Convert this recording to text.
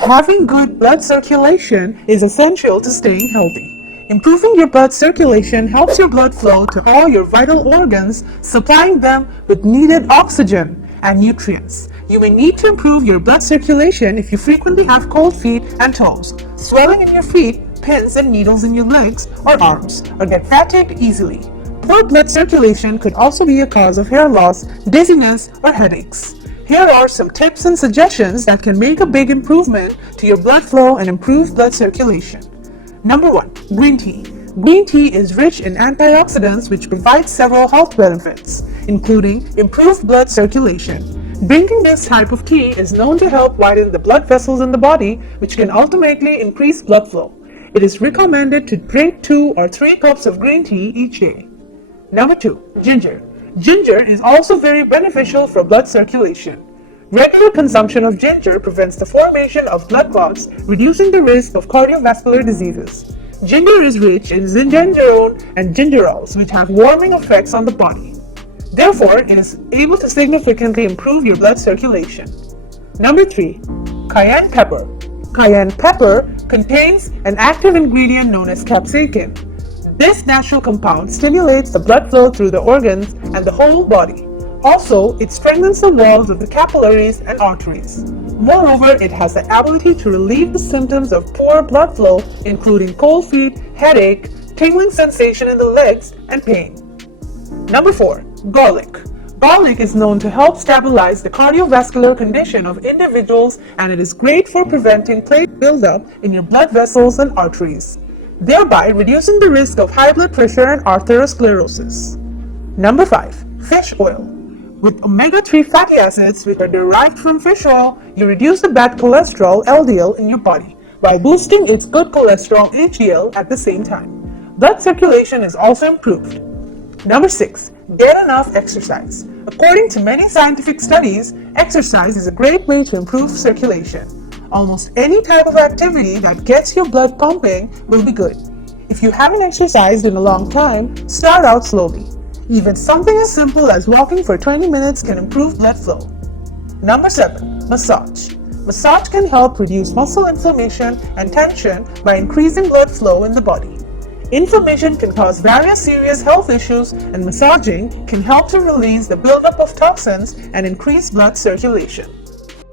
Having good blood circulation is essential to staying healthy. Improving your blood circulation helps your blood flow to all your vital organs, supplying them with needed oxygen and nutrients. You may need to improve your blood circulation if you frequently have cold feet and toes, swelling in your feet, pins and needles in your legs or arms, or get fatigued easily. Poor blood circulation could also be a cause of hair loss, dizziness, or headaches. Here are some tips and suggestions that can make a big improvement to your blood flow and improve blood circulation. Number 1. Green tea. Green tea is rich in antioxidants which provide several health benefits, including improved blood circulation. Drinking this type of tea is known to help widen the blood vessels in the body, which can ultimately increase blood flow. It is recommended to drink 2 or 3 cups of green tea each day. Number 2. Ginger. Ginger is also very beneficial for blood circulation. Regular consumption of ginger prevents the formation of blood clots, reducing the risk of cardiovascular diseases. Ginger is rich in zinjangerone and gingerols, which have warming effects on the body. Therefore, it is able to significantly improve your blood circulation. Number 3. Cayenne pepper. Cayenne pepper contains an active ingredient known as capsaicin. This natural compound stimulates the blood flow through the organs and the whole body. Also, it strengthens the walls of the capillaries and arteries. Moreover, it has the ability to relieve the symptoms of poor blood flow, including cold feet, headache, tingling sensation in the legs, and pain. Number 4. Garlic. Garlic is known to help stabilize the cardiovascular condition of individuals, and it is great for preventing platelet buildup in your blood vessels and arteries, thereby reducing the risk of high blood pressure and atherosclerosis. Number 5. Fish oil. With omega-3 fatty acids which are derived from fish oil, you reduce the bad cholesterol LDL in your body while boosting its good cholesterol HDL at the same time. Blood circulation is also improved. Number 6. Get enough exercise. According to many scientific studies, exercise is a great way to improve circulation. Almost any type of activity that gets your blood pumping will be good. If you haven't exercised in a long time, start out slowly. Even something as simple as walking for 20 minutes can improve blood flow. Number 7. Massage. Massage can help reduce muscle inflammation and tension by increasing blood flow in the body. Inflammation can cause various serious health issues, and massaging can help to release the buildup of toxins and increase blood circulation.